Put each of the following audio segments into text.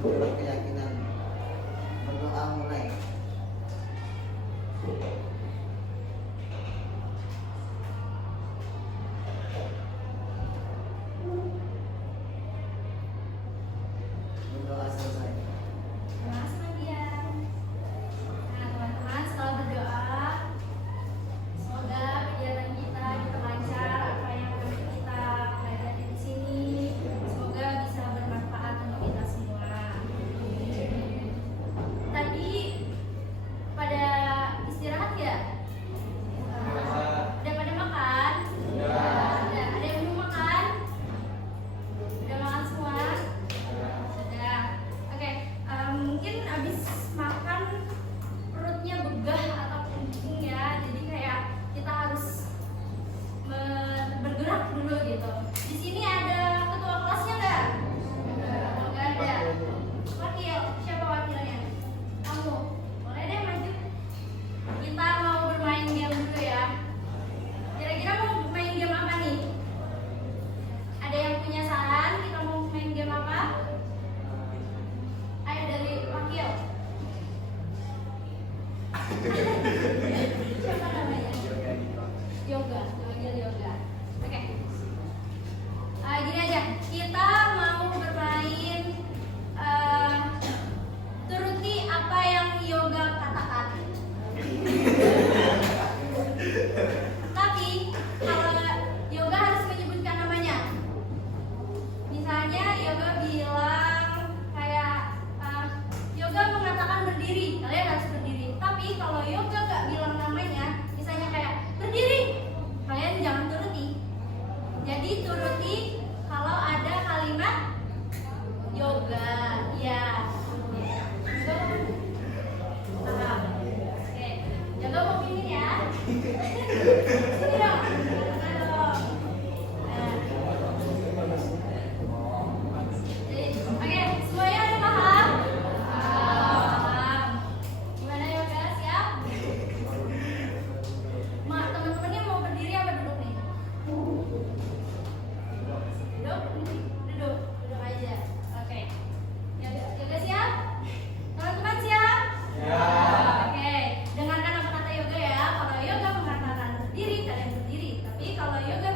menurut keyakinan. Berdoa mulai. Berdoa selesai. Mas Nadia. Nah teman-teman, setelah berdoa, semoga kegiatan kita lancar, apa yang kita pelajari di sini, semoga bisa bermanfaat untuk kita semua. Tadi pada istirahat ya? Udah pada makan? Udah. Ada yang belum makan? Udah makan semua? Sudah. Oke, mungkin abis makan perutnya begah atau pusing ya, jadi kayak kita harus bergerak dulu gitu. Di sini ada ketua kelasnya nggak? Nggak ada. Wakil, siapa wakilnya? Kamu. Boleh deh maju. Kita mau bermain game dulu ya. Kira-kira mau main game apa nih? Ada yang punya saran? Kita mau main game apa? Ayo dari wakil. Siapa namanya? Yoga. Wakil yoga. Oke. Gini aja. Kita mau bermain turuti apa yang yoga katakan. Tapi kalau yoga harus menyebutkan namanya. Misalnya yoga bilang kayak yoga mengatakan berdiri, kalian harus berdiri. Tapi kalau yoga gak bilang namanya, misalnya kayak berdiri, kalian jangan turuti. Jadi turuti kalau ada kalimat yoga, ya. Paham? Oke, yoga mau pimpin ya. Sini dong. Sana dong. Nah. Oke, semuanya udah paham? Paham. Gimana yoga, siap? Teman-temannya mau berdiri apa duduk nih? Duduk? Duduk aja. Oke. Yoga siap? Teman-teman siap? Ya. Oke, dengarkan apa kata yoga ya. Kalau yoga mengatakan berdiri, kalian berdiri. Tapi kalau yoga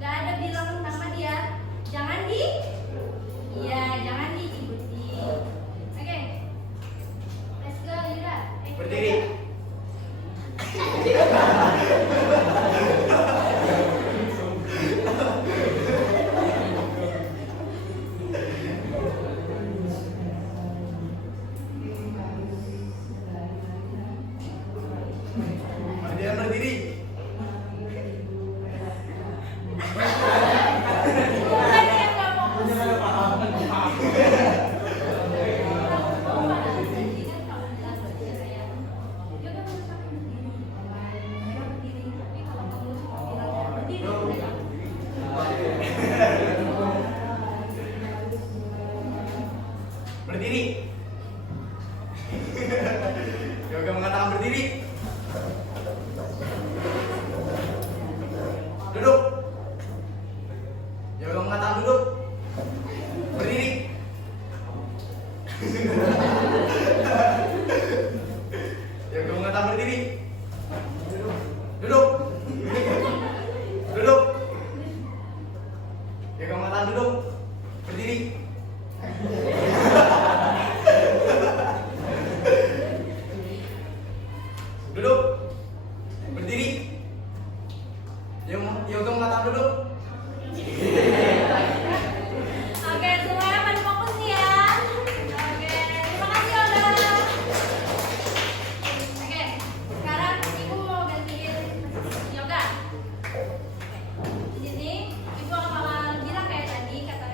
gak ada bilang nama dia, jangan jangan diikuti. Oke. Let's go, Yuda. Berdiri. Ada yang berdiri. Bukan yang gak fokus. Berdiri. Yoga mengatakan berdiri. Duduk. Yoga mengatakan duduk. Berdiri. Yoga mengatakan berdiri. Duduk. Duduk. Yoga mengatakan duduk. Berdiri. Duduk. Berdiri. Yoga mengatakan duduk. Oke, semuanya pada fokus nih ya. Oke, terima kasih Yoga. Oke, sekarang ibu mau gantiin yoga. Di sini ibu bakal bilang kayak tadi kata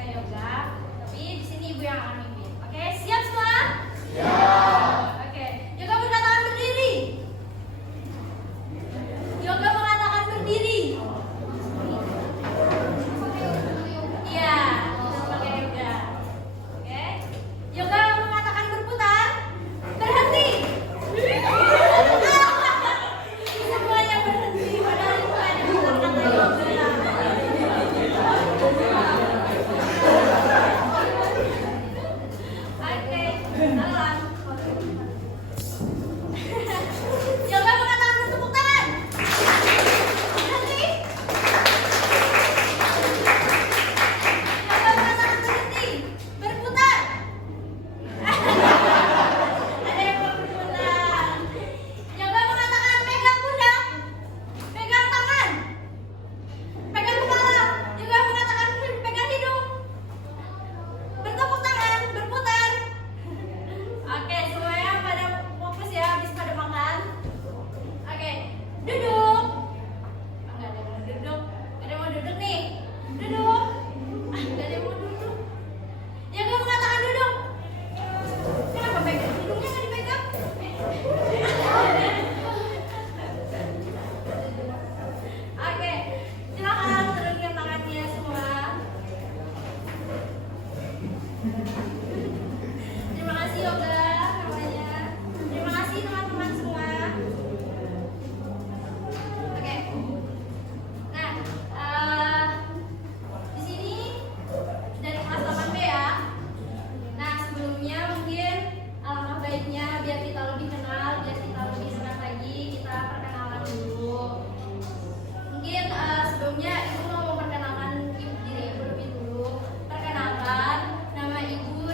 Terima kasih Yoga namanya. Terima kasih teman-teman semua. Oke. Nah, di sini dari kelas 8B ya. Nah, sebelumnya mungkin alangkah baiknya biar kita lebih kenal, biar kita lebih senang lagi, kita perkenalan dulu. Mungkin sebelumnya Ibu mau memperkenalkan diri Ibu lebih dulu. Perkenalkan, nama Ibu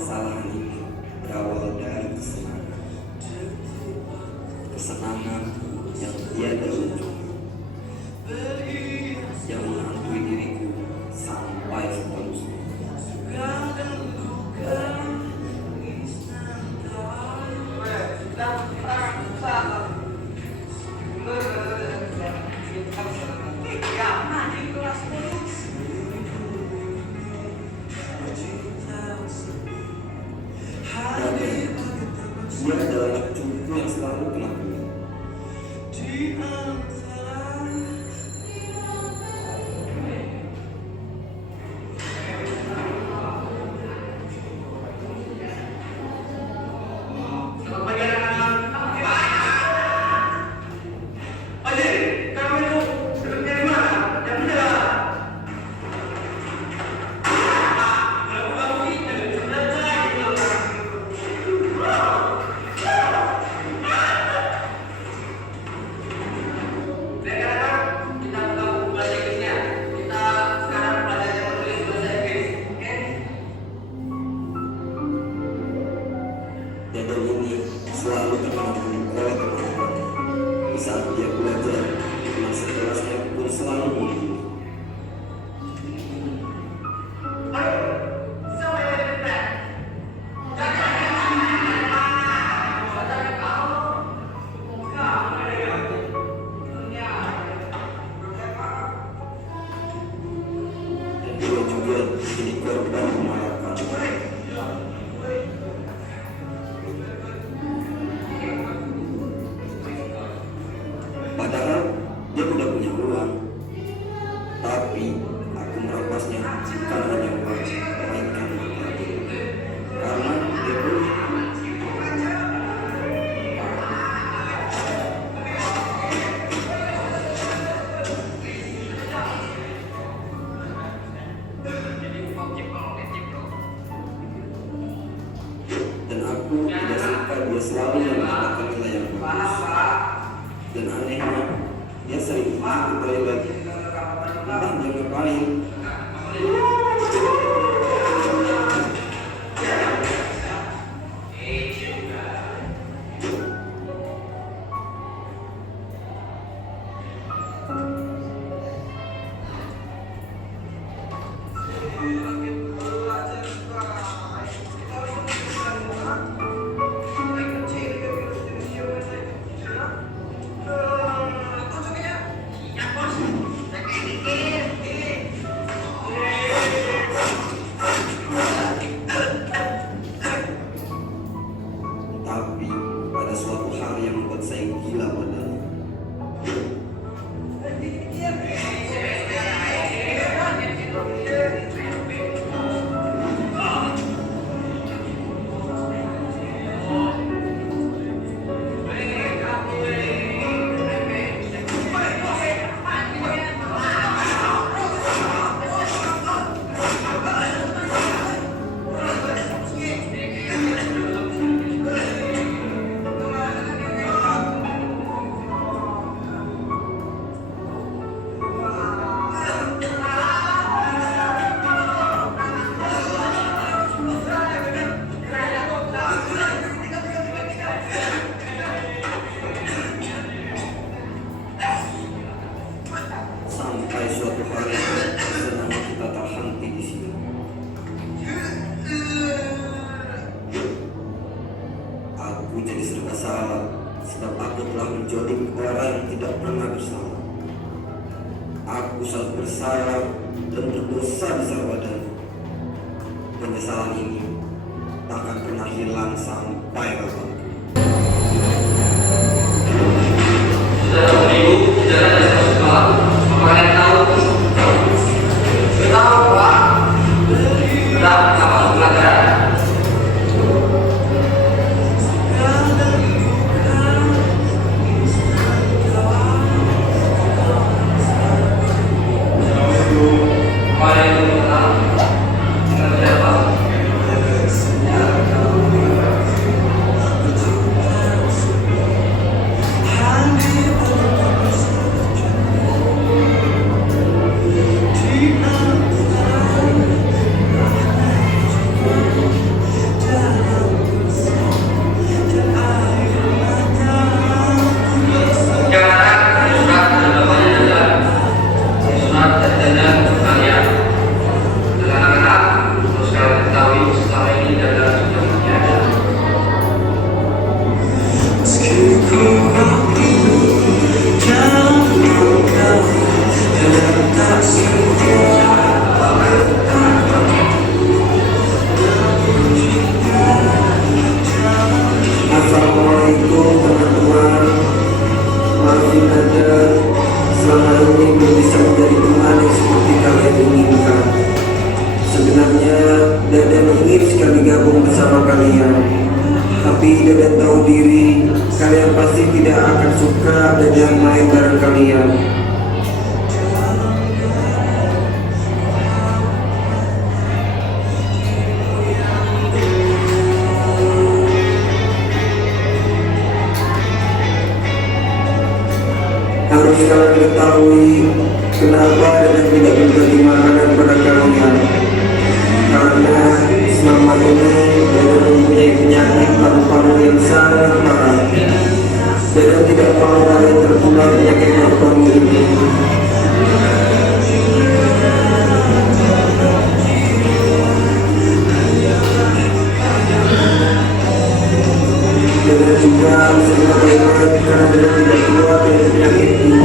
kesalahan ini berawal dari kesenangan. Kesenangan yang tiada ujung, yang menghantui diriku sampai seterusnya. Dia adalah anak cucu yang selalu kena bully. Selamat pagi anak-anak. Oke, kamu itu duduknya di mana? Yang benar. Dede ini selalu terkena bully oleh teman-temannya. Di saat dia belajar, teman sekelasnya pun selalu bully. Dan dia juga jadi korban penolakan. Padahal dia tidak punya uang, tapi aku merapasnya bukan hanya uang, melainkan hati. Karena dia bully. Dan aku tidak suka dia selalu mendapatkan nilai yang bagus. Dan anehnya, dia sering ikut kembali lagi. Entah dia ngapain. Tapi pada suatu hari yang membuat saya gila padanya. Sampai suatu hari selama kita terhenti di sini. Aku jadi serba salah sebab aku telah menjodohi orang yang tidak pernah bersalah. Aku sangat bersalah dan berdosa besar padanya. Penyesalan ini tak akan pernah hilang sampai kapanpun. Nada selama ini belum bisa menjadi teman yang seperti kalian inginkan. Sebenarnya Dadan ingin sekali gabung bersama kalian, tapi Dadan tahu diri kalian pasti tidak akan suka Dadan main bareng kalian. Harus kalian ketahui kenapa Dadan tidak berbagi makanan pada kalian. Karena selama ini Dadan mempunyai penyakit paru-paru yang sangat parah. Dadan tidak mau kalian tertular penyakit paru-paru ini. Dadan juga segera berobat karena Dadan tidak keluar dari penyakit ini.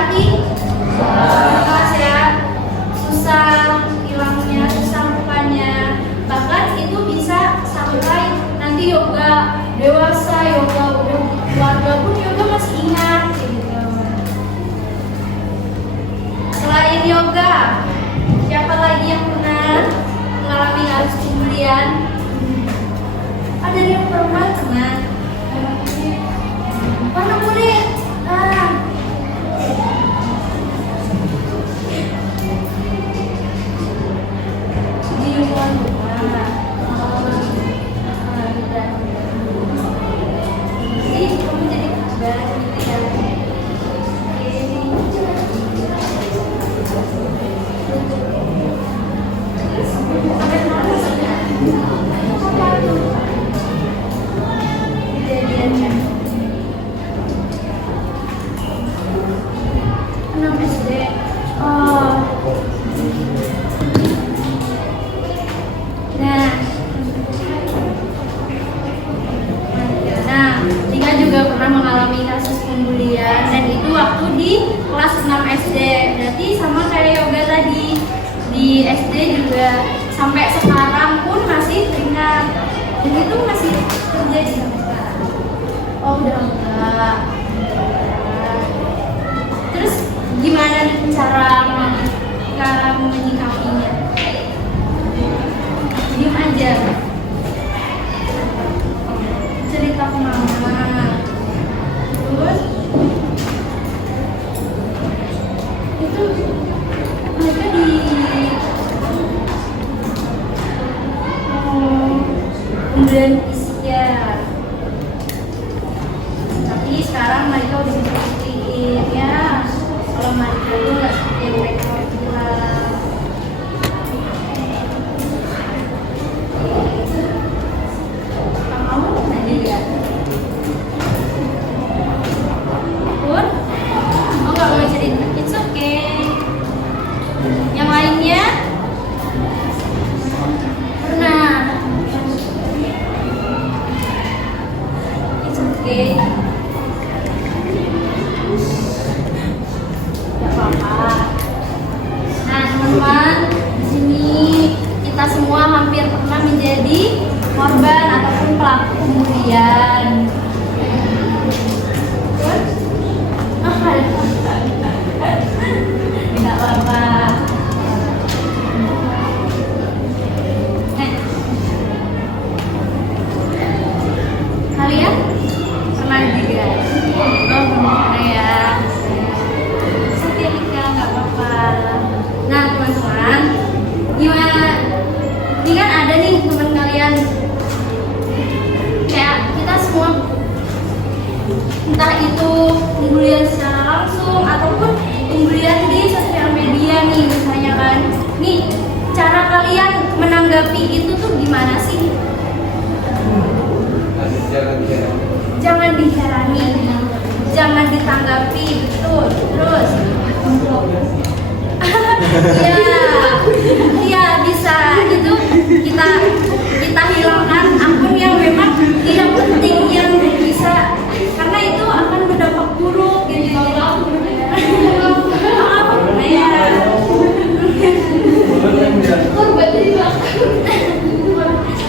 berarti kelas ya, susah hilangnya, susah lupanya. Bahkan itu bisa sampai nanti yoga dewasa, yoga udah keluarga pun yoga masih ingat gitu. Selain yoga, siapa lagi yang pernah mengalami arus pembulian? Ada yang pernah boleh di lingkungan rumah. Jadi kamu jadi kabar gitu ya. Kejadiannya 6 SD. Nah, Tika juga pernah mengalami kasus pembulian dan itu waktu di kelas 6 SD. Berarti sama kayak yoga tadi, di SD juga sampai sekarang pun masih ingat dan itu masih terjadi sampai sekarang. Oh udah enggak. Terus gimana cara kamu menyikapinya? Diam aja, cerita ke mama. Terus itu mereka pemberian pesiar, tapi sekarang mereka udah bisa buktiin ya kalau mereka itu nggak seperti yang mereka bilang. Kamu pernah lihat? Pun? Oh nggak mau cerita? It's okay. Yang lainnya? Pernah? It's okay. Gak apa-apa. Nah teman-teman, di sini kita semua hampir pernah menjadi korban ataupun pelaku pembulian. Gak apa-apa. Kalian pernah juga? Oh pernah ya. Setia nggak apa-apa. Nah teman-teman, gimana? Ini kan ada nih teman kalian, kayak kita semua, entah itu pembulian secara langsung ataupun pembulian di sosial media nih misalnya kan. Nih cara kalian menanggapi itu tuh gimana sih? Jangan diherani, jangan ditanggapi, betul. Terus, iya bisa itu kita hilangkan akun yang memang tidak penting yang bisa, karena itu akan berdampak buruk gitu.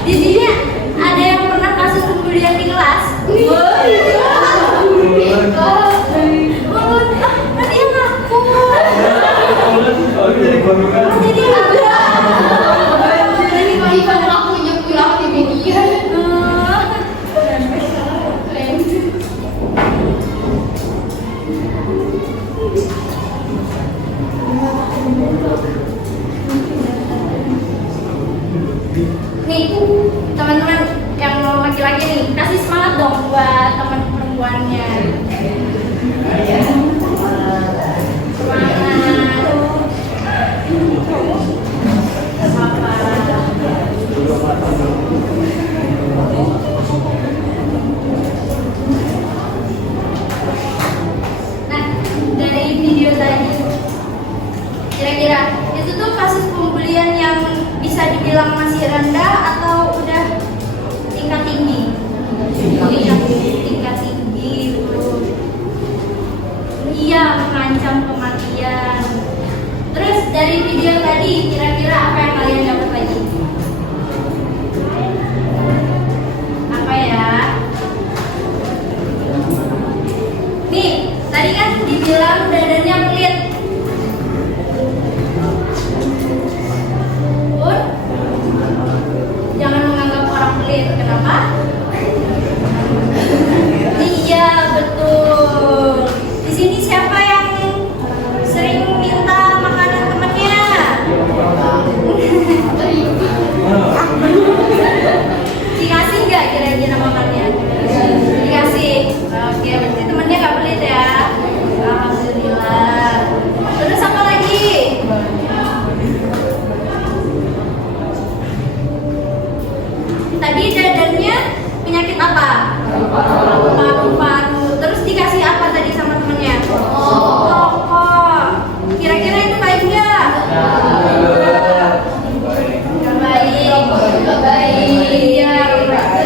Di sini ada yang pernah kasus pembulian di kelas. Nanti yang aku. Jadi aku nyepulak di media. Nih teman-teman yang laki-laki nih, kasih semangat dong buat teman perempuannya. Nah, dari video tadi, kira-kira itu tuh kasus pembulian yang bisa dibilang masih rendah atau udah tingkat tinggi? Tingkat tinggi. Iya, mengancam dari video tadi, kira-kira apa yang kalian dapat lagi? Apa ya? Nih, tadi kan dibilang dadanya pelit. Pun, jangan menganggap orang pelit. Kenapa? Iya, betul. Di sini siapa yang sering minta makanan temannya? Dikasih nggak kira-kira makannya? Dikasih. Oke, berarti temannya nggak pelit ya. Alhamdulillah. Terus apa lagi? Tadi dadannya penyakit apa? Paru-paru. Terus dikasih apa tadi sama temennya? Rokok. Kira-kira itu baik nggak? Nggak baik. Nggak baik. Ya,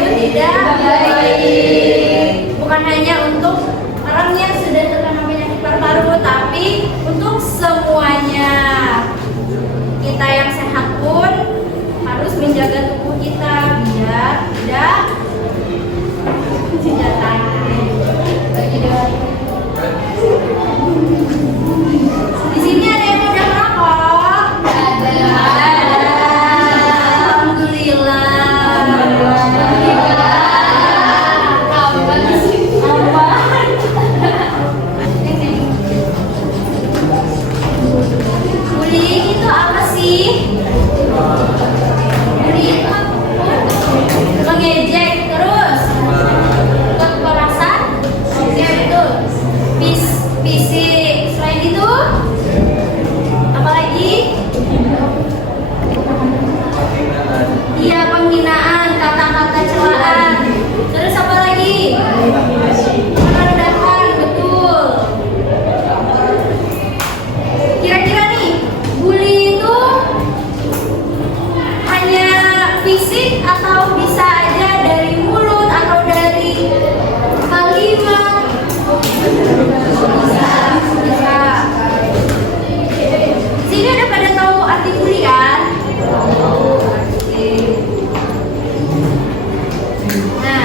itu tidak baik. Bukan hanya untuk orang yang sudah terkena penyakit paru-paru, tapi untuk semuanya. Kita yang sehat pun harus menjaga tubuh kita biar tidak di sini ada yang udah merokok? Ada. Alhamdulillah. Bullying itu apa sih? Bullying itu mengejek, terus kekerasan, oke betul. Fisik, selain itu apa lagi? Iya, penghinaan, kata-kata celaan. Terus apa lagi? Perendahan, betul. Kira-kira nih, bully itu hanya fisik atau bisa aja dari mulut atau dari kalimat? Bisa. Sini ada pada tahu arti bully kan? Oke. Nah,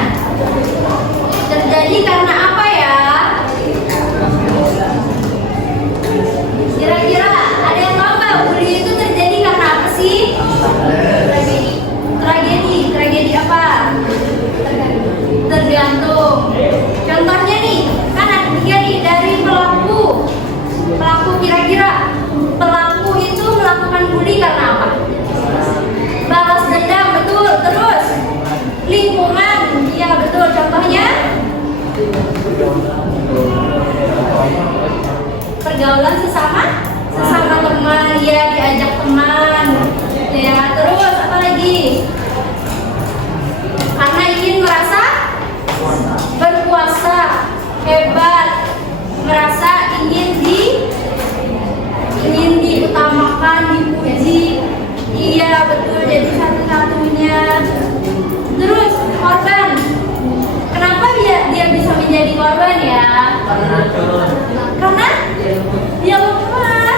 terjadi karena apa ya? Kira-kira ada yang tahu nggak bully itu terjadi karena apa sih? Tragedi apa? Tergantung. Contohnya nih, kan ada tiga nih dari pelaku. Kira-kira pelaku itu melakukan bully karena apa? Balas dendam, betul. Terus lingkungan, iya betul. Contohnya pergaulan sesama teman, ya diajak teman, ya. Terus apa lagi? Karena ingin merasa berkuasa, hebat, merasa ingin diutamakan, dipuji. Iya betul, jadi satu-satunya. Terus korban. Kenapa dia bisa menjadi korban ya? Karena dia lemah.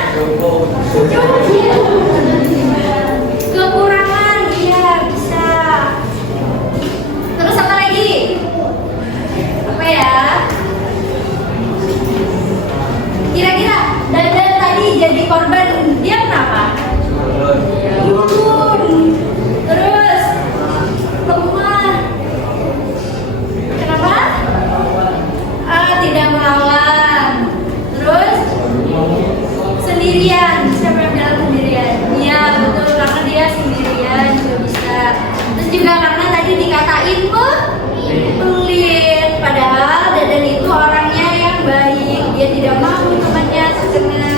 Kekurangan, iya bisa. Terus apa lagi? Apa ya? Kira-kira Dadan tadi jadi korban, dia kenapa? Terus lemah. Kenapa? Tidak melawan. Terus sendirian. Siapa yang bilang sendirian? Iya betul, karena dia sendirian juga bisa. Terus juga karena tadi dikatain pelit. Padahal Dadan itu orangnya yang baik. Dia tidak mau temannya terkena.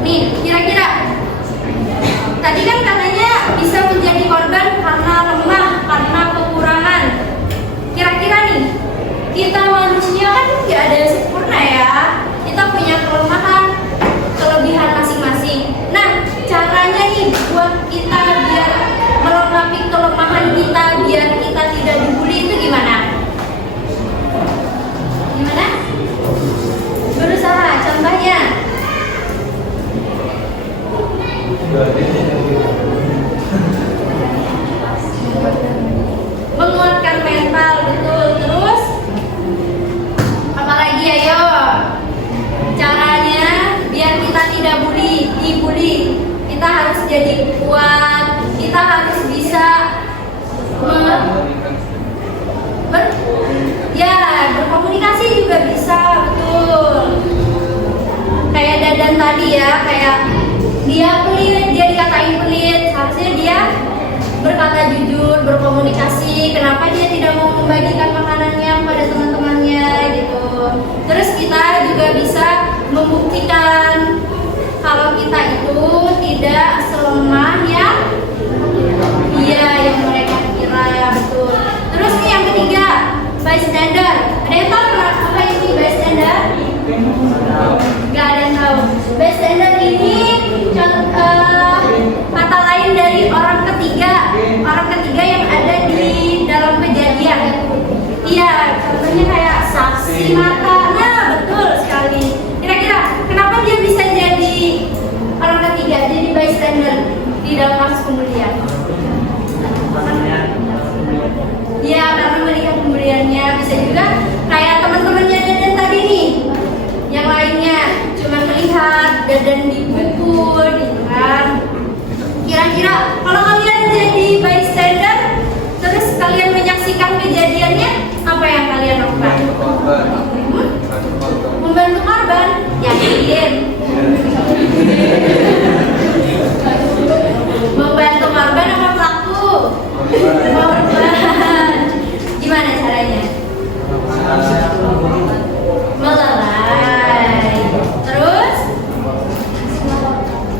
Nih, kira-kira tadi kan katanya bisa menjadi korban karena lemah, karena kekurangan. Kira-kira nih, kita manusia kan nggak ada yang sempurna ya. Kita punya kelemahan, kelebihan masing-masing. Nah, caranya nih buat kita biar melengkapi kelemahan kita, biar kita tidak dibully itu gimana? Gimana? Berusaha, contohnya bully. Kita harus jadi kuat, kita harus bisa berkomunikasi juga bisa, betul. Kayak Dadan tadi ya, kayak dia pelit, dia dikatain pelit, seharusnya dia berkata jujur, berkomunikasi, kenapa dia tidak mau membagikan makanannya pada teman-temannya gitu. Terus kita juga bisa membuktikan kalau kita itu tidak selemah yang mereka kira, betul. Terus nih yang ketiga, bystander. Ada yang tahu apa ini bystander? Gak ada yang tahu. Bystander ini kata lain dari orang ketiga yang ada di dalam kejadian. Iya, contohnya kayak saksi mata. Nah, betul sekali. Kira-kira kenapa dia bisa jadi orang ketiga, jadi bystander di dalam kasus pembulian? Ya, karena melihat pemberiannya. Bisa juga kayak teman-temannya Dadan tadi nih, yang lainnya cuma melihat Dadan dipukul gitu kan. Kira-kira kalau kalian jadi bystander terus kalian menyaksikan kejadiannya, apa yang kalian lakukan? Membantu korban? Yakin? Membantu korban apa pelaku? Korban. Gimana caranya? Melerai. Terus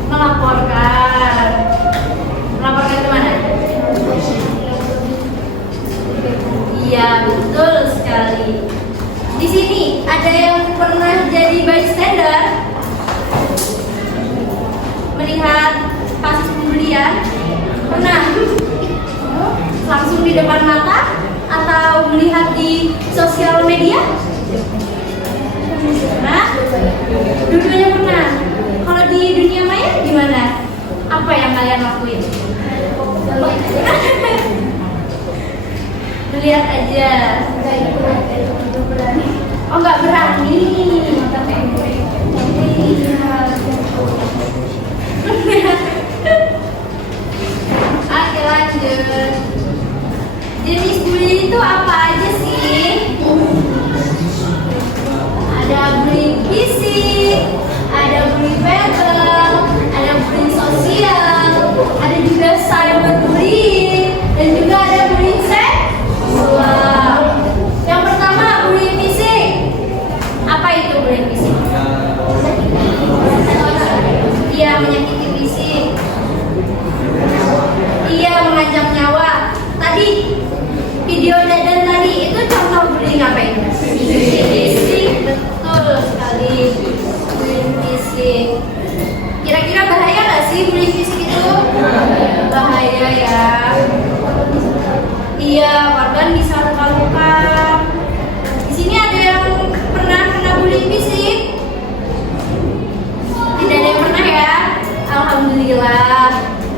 melaporkan. Melaporkan kemana? Iya, betul sekali. Di sini ada yang pernah jadi bystander melihat kasus pembulian? Pernah? Langsung di depan mata atau melihat di sosial media? Nah, dua-duanya pernah. Kalau di dunia maya gimana? Apa yang kalian lakuin? Lihat aja. Oh, nggak berani. Oke, lanjut. Jenis bully itu apa aja sih? Ada bullying fisik, ada bullying verbal, ada bullying sosial, ada juga cyberbullying, dan juga ada bullying seksual. Yang pertama, bullying fisik. Apa itu bullying fisik? Iya, menyakiti fisik. Iya, mengancam nyawa. Tadi video Dadan tadi itu contoh bullying apa itu? Fisik, betul sekali. Bullying fisik. Kira-kira bahaya nggak sih bullying fisik itu? Bahaya ya. Iya, korban bisa luka-luka. Di sini ada yang pernah kena bullying fisik? Tidak ada yang pernah ya? Alhamdulillah.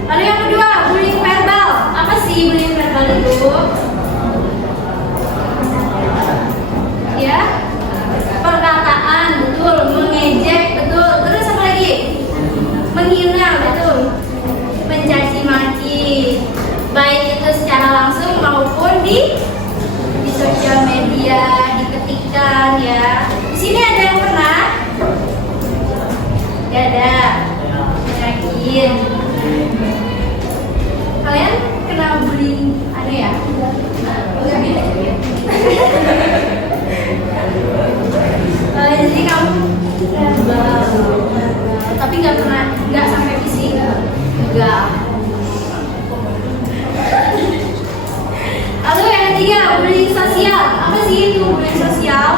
Lalu yang kedua, bullying verbal. Apa sih bullying verbal itu? Ya, perkataan, betul. Mengejek, betul. Terus apa lagi? Menghina, betul. Mencaci maki, baik itu secara langsung maupun di sosial media, diketikkan ya. Di sini ada yang pernah? Gak ada. Yakin? Kalian kena bullying ada ya? Jadi kamu tapi nggak pernah, nggak sampai fisik, nggak. Lalu yang ketiga, bullying sosial. Apa sih itu bullying sosial?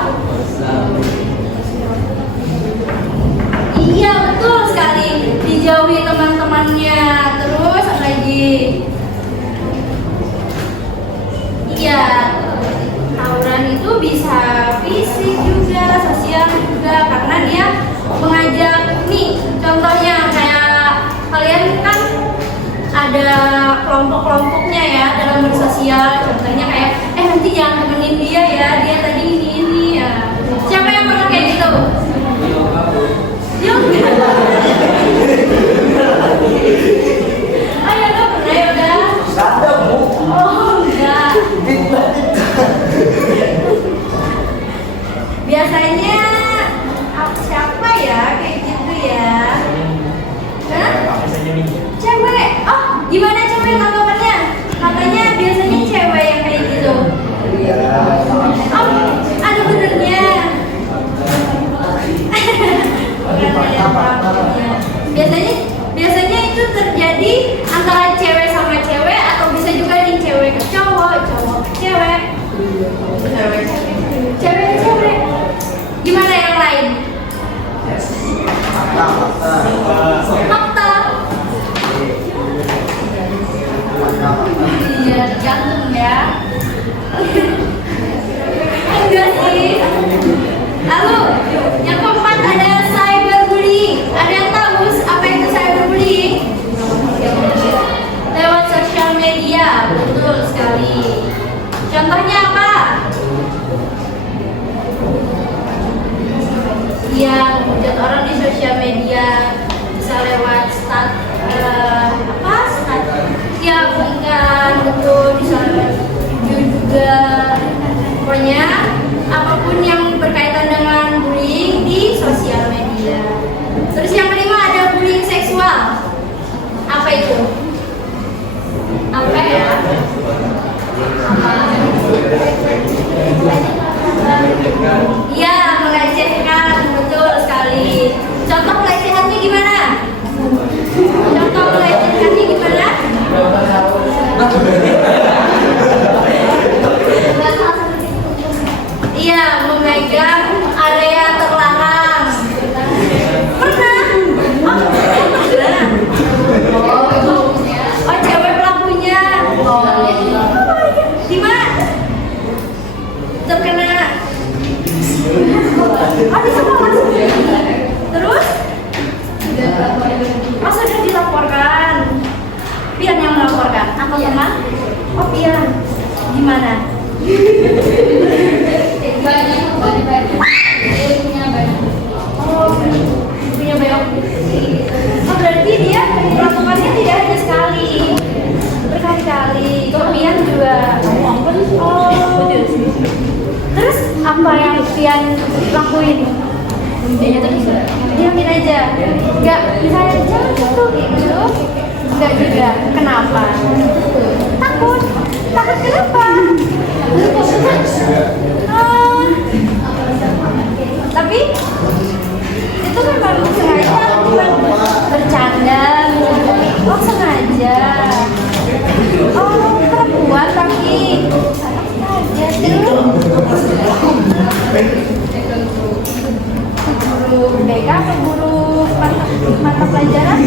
Iya, betul sekali. Dijauhi teman-temannya. Terus apa lagi? Iya, tawuran itu bisa fisik juga, sosial juga, karena dia mengajak nih. Contohnya kayak kalian kan ada kelompok-kelompoknya ya dalam bersosial. Contohnya kayak nanti jangan temenin dia ya, dia tadi ini ya. Siapa yang pernah kayak gitu? Yuk. kemudian menghujat orang di sosial media, bisa lewat ya bukan betul, bisa lewat video juga. Pokoknya apapun yang berkaitan dengan bullying di sosial media. Terus yang kelima ada bullying seksual. Apa itu? Apa ya? Iya, melecehkan, betul sekali. Contoh pelecehannya gimana? Contoh pelecehannya gimana? Iya, memegang area terlarang. Pernah? Oh, pernah. Oh, cewek pelakunya. Gimana? Terkena. Oh, di sekolah. Terus? Oh, sudah dilaporkan. Pian yang melaporkan. Apa teman? Oh, Pian. Gimana? Banyak. Oh, punya banyak. Oh, berarti dia melakukannya tidak hanya sekali, berkali-kali. Pian juga. Oh, terus apa yang Pian lakuin? Diamin aja. Enggak, misalnya jangan gitu. Enggak juga. Kenapa? Takut. Takut kenapa? Tapi itu memang sengaja atau bukan bercanda? Oh, sengaja. Oh, perempuan tapi sengaja sih. Guru BK atau guru mata pelajaran?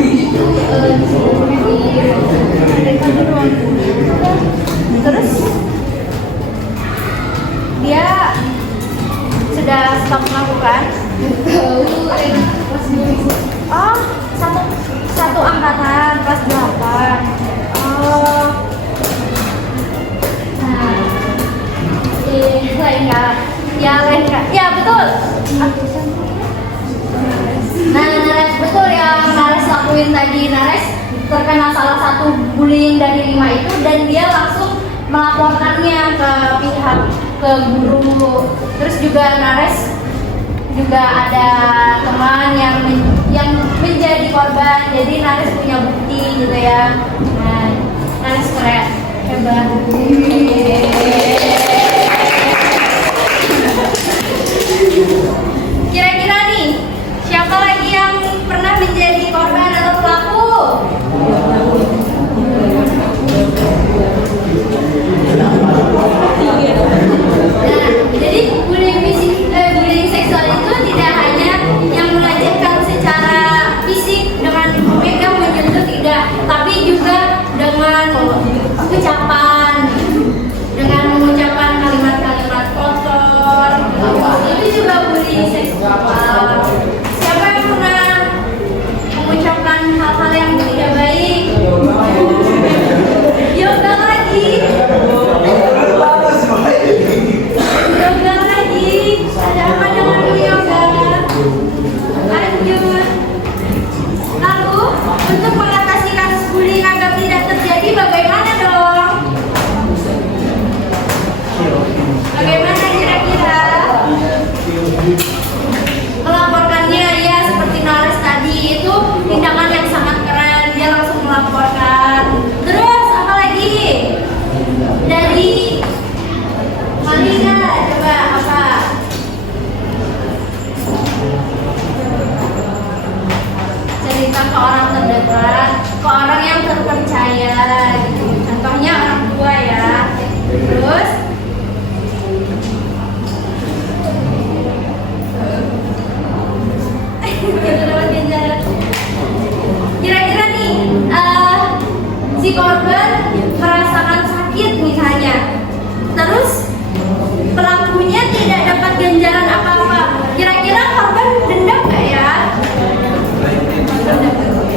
Terus dia sudah stop melakukan? Oh, satu angkatan kelas 8. Oh, nah, lain kak? Ya lain kak? Ya betul. Nah, Nares betul yang Nares lakuin tadi. Nares terkena salah satu bullying dari 5 itu dan dia langsung melaporkannya ke guru. Terus juga Nares juga ada teman yang menjadi korban. Jadi Nares punya bukti gitu ya. Nah, Nares keren, hebat. Kira-kira nih, siapa lagi yang pernah menjadi korban atau pelaku? Nah, jadi bullying seksual itu tidak hanya yang melecehkan secara fisik dengan memegang, menyentuh, tidak, tapi juga dengan ucapan, dengan mengucapkan kalimat-kalimat kotor. Itu juga bullying seksual. Siapa yang pernah mengucapkan hal-hal yang tidak baik? Yoga lagi. Yoga lagi. Ada apa dengan yoga? Lanjut. Lalu untuk mengatasi kasus bullying agar tidak terjadi bagaimana dong? Bagaimana kira-kira? Melaporkannya ya seperti Nares tadi, itu tindakan yang sangat keren, dia langsung melaporkan. Terus apa lagi? Dari Malina, coba apa? Cerita ke orang terdekat, ke orang yang terpercaya gitu. Contohnya orang tua ya. Terus kira-kira nih si korban merasakan sakit misalnya, terus pelakunya tidak dapat ganjaran apa-apa, kira-kira korban dendam nggak ya?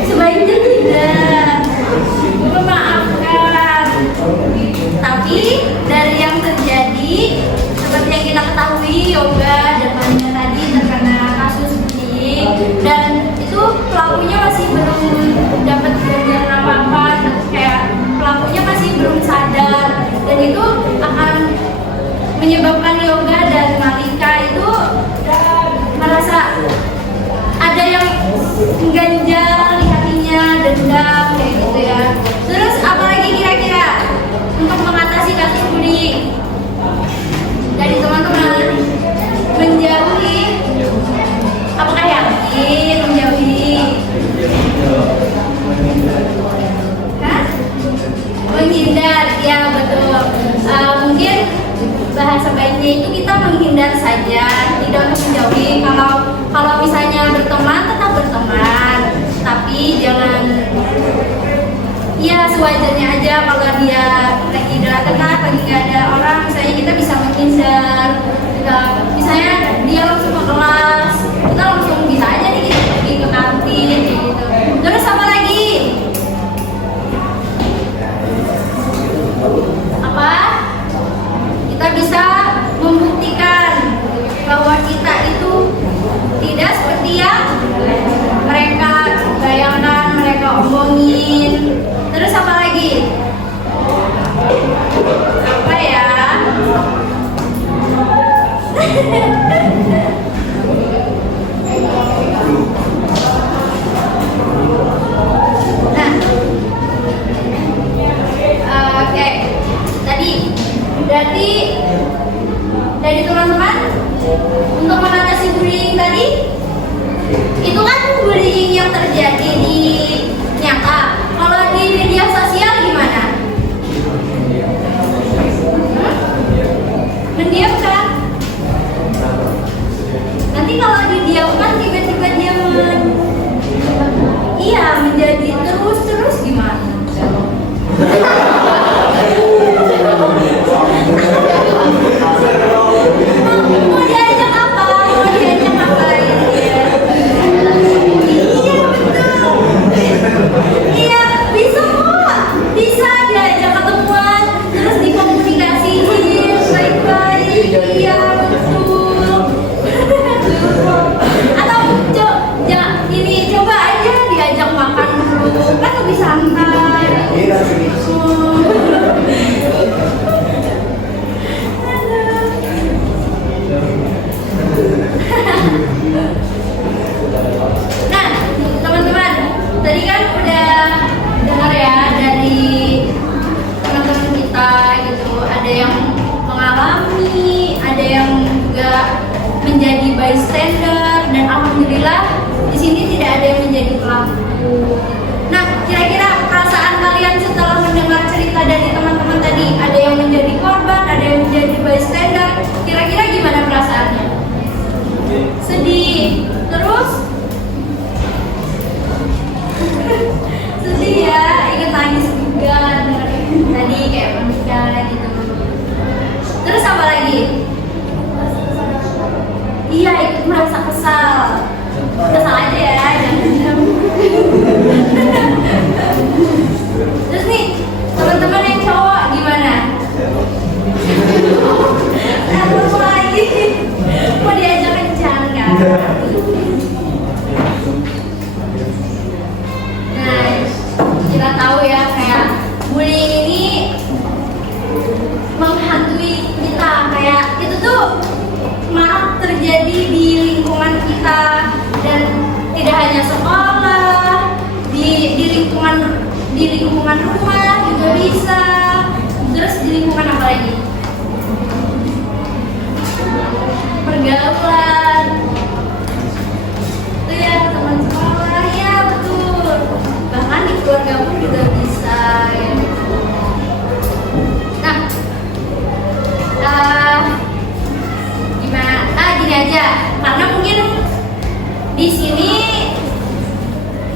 Sebaiknya tidak, memaafkan. ganjal di hatinya, dendam kayak gitu ya. Terus apalagi kira-kira untuk mengatasi kasus bullying dari teman-teman? Menjauhi. Apakah yakin menjauhi? Hah? Menghindar, ya betul. Mungkin bahasa baiknya itu kita menghindar saja, tidak untuk menjauhi. Kalau misalnya berteman, tetap berteman, tapi jangan, ya sewajarnya aja. Kalau dia lagi dekat, lagi nggak ada orang, misalnya kita bisa menghindar. Misalnya dia langsung ke kelas, kita langsung bisa aja nih kita pergi ke kantin gitu. Terus apa lagi? Apa? Kita bisa membuktikan bahwa kita itu tidak seperti yang mereka bayangkan, mereka omongin. Terus apa lagi? Apa ya? Oke. Tadi berarti dari teman-teman untuk mengatasi bullying tadi, itu kan bullying yang terjadi di nyata. Kalau di media sosial gimana? Mendiamkan. Nanti kalau didiamkan tiba-tiba dia menjadi terus gimana? Mau diajak apa? Mau diajak ngapain? Iya betul. Iya bisa kok. Bisa diajak ketemuan, terus dikomunikasiin baik-baik. Iya betul. Atau coba aja diajak makan dulu, kan lebih santai. Nah, teman-teman, tadi kan udah dengar ya dari teman-teman kita gitu, ada yang mengalami, ada yang juga menjadi bystander, dan alhamdulillah di sini tidak ada yang menjadi pelaku. Nah, kira-kira perasaan kalian setelah mendengar cerita dari teman-teman tadi, ada yang menjadi korban, ada yang menjadi bystander, kira-kira gimana perasaannya? Sedih, terus sedih ya, ingat nangis juga tadi kayak Monica gitu. Terus apa lagi? Iya, ikut merasa kesal aja ya, jangan. Terus nih, teman-teman yang cowok gimana? Terus lagi mau diajak kencan kan? Nah, kita tahu ya, kayak bullying ini menghantui kita, kayak itu tuh marak terjadi di lingkungan kita, dan tidak hanya sekolah, di lingkungan rumah juga bisa. Terus di lingkungan apa lagi? Pergaulan. Itu ya, teman sekolah, ya betul. Bahkan di keluarga pun juga bisa ya. Nah, gimana? Gini aja, karena mungkin di sini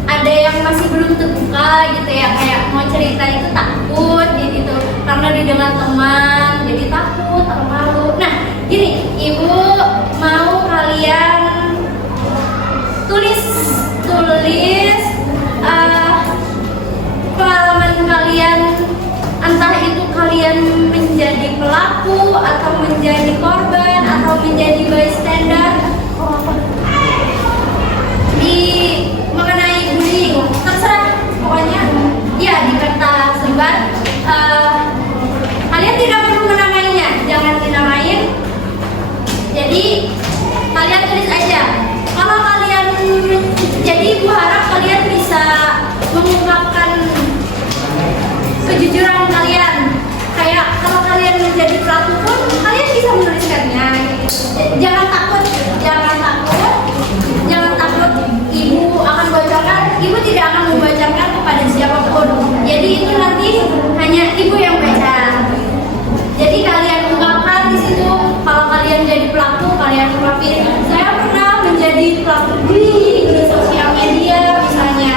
ada yang masih belum terbuka gitu ya, kayak mau cerita itu takut gitu, karena didengar teman jadi takut atau malu. Nah, gini, ibu mau kalian tulis pengalaman kalian, entah itu kalian menjadi pelaku atau menjadi korban atau menjadi bystander di mengenai bullying, terserah pokoknya ya, di kertas lembar. Kalian tidak perlu menamainya, jangan dinamain. Jadi kalian tulis aja. Kalau kalian jadi ibu hanya ibu yang baca. Jadi kalian ungkapkan di situ kalau kalian jadi pelaku, kalian ungkapin saya pernah menjadi pelaku bullying di sosial media, misalnya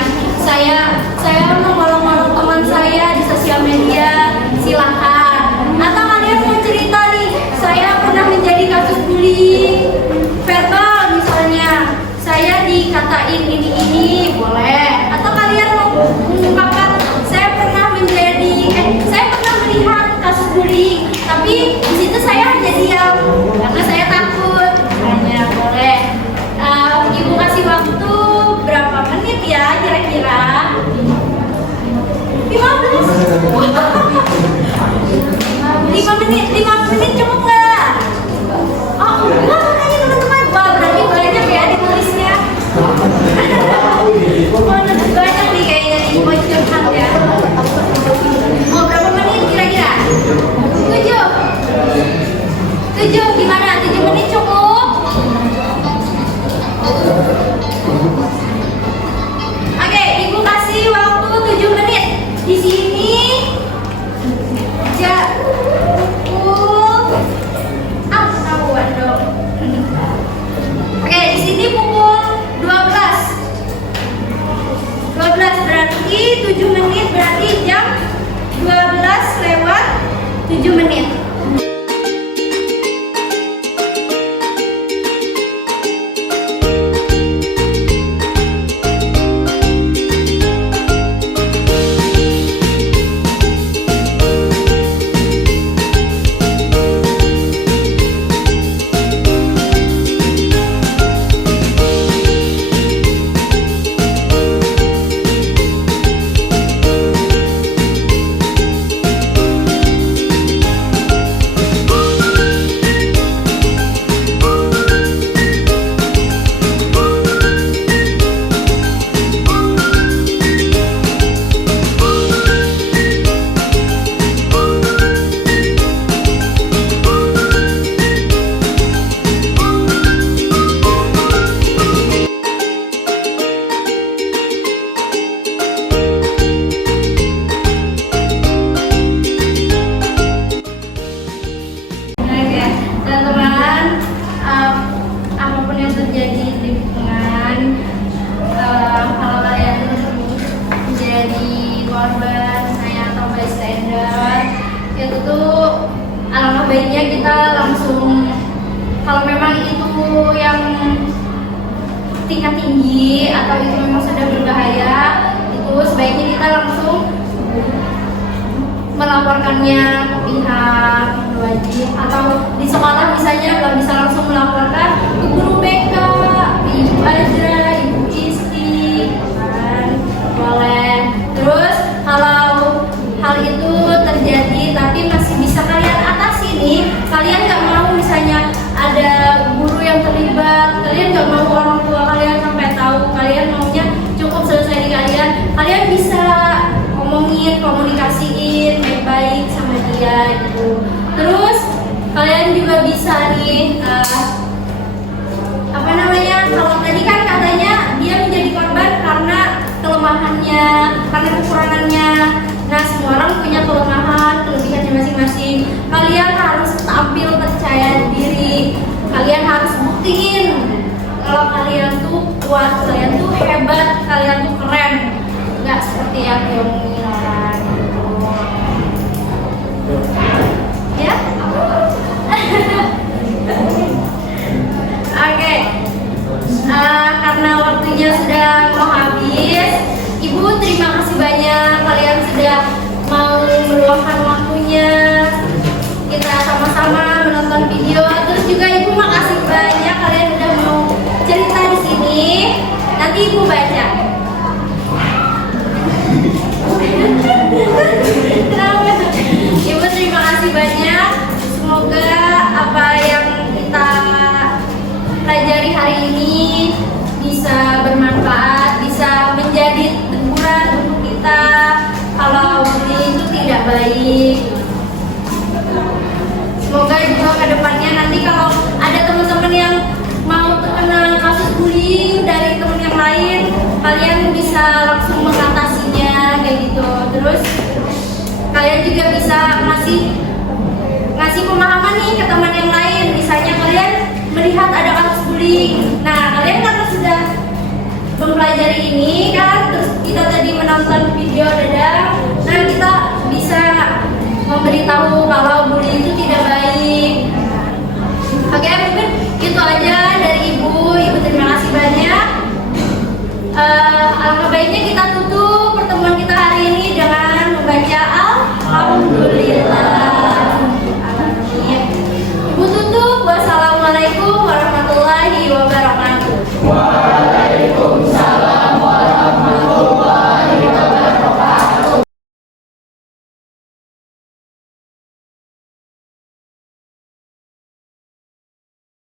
saya mengolok-olok teman saya di sosial media, silahkan. Atau kalian mau cerita nih, saya pernah menjadi kasus bullying verbal, misalnya saya dikatain ini boleh. Atau kalian mau mengungkapkan saya pernah melihat kasus bullying, tapi di situ saya hanya diam karena saya takut, hanya boleh. Ibu kasih waktu berapa menit ya kira-kira? 15 menit cukup nggak? Oh enggak, makanya teman-teman. Wah berarti banyak ya ditulisnya. Banyak nih kayaknya nih, mau curhat ya. Mau berapa menit kira-kira? 7 gimana? 7 menit cukup? Oke, ibu kasih waktu 7 menit. Di sini pukul ketahuan dong. Oke, di sini pukul 12 berarti 7 menit berarti jam 12:07. Baiknya kita langsung, kalau memang itu yang tingkat tinggi atau itu memang sudah berbahaya, itu sebaiknya kita langsung melaporkannya ke pihak wajib, atau di sekolah misalnya kalau bisa langsung melaporkan ke guru BK, ibu Azra, ibu Isti, kan boleh. Terus kalau hal itu terjadi tapi masih bisa kalian atasi nih, kalian nggak mau misalnya ada guru yang terlibat, kalian nggak mau orang tua kalian sampai tahu, kalian maunya cukup selesai di kalian bisa ngomongin, komunikasiin baik-baik sama dia gitu. Terus kalian juga bisa nih kalau tadi kan katanya dia menjadi korban karena kelemahannya, karena kekurangannya. Nah, semua orang punya kelemahan, kelebihannya masing-masing. Kalian harus tampil percaya diri. Kalian harus buktiin kalau kalian tuh kuat, kalian tuh hebat, kalian tuh keren. Nggak seperti yang diomongin. Ya? Oke. Karena waktunya sudah mau habis, Ibu terima kasih banyak kalian sudah mau meluangkan waktunya. Kita sama-sama menonton video. Terus juga Ibu makasih banyak kalian udah mau cerita di sini. Nanti Ibu baca. Ibu terima kasih banyak. Semoga apa yang kita pelajari hari ini bisa bermanfaat, bisa menjadi teguran untuk kita kalau bullying itu tidak baik. Semoga juga kedepannya nanti kalau ada teman-teman yang mau terkena kasus bullying dari teman yang lain, kalian bisa langsung mengatasinya kayak gitu. Terus kalian juga bisa ngasih pemahaman nih ke teman yang lain. Misalnya kalian melihat ada kasus bullying. Nah, kalian karena sudah mempelajari ini kan, terus kita tadi menonton video Dadang, nah kita bisa memberitahu kalau bullying itu tidak baik. Oke, mungkin itu aja dari Ibu. Terima kasih banyak. Alangkah baiknya kita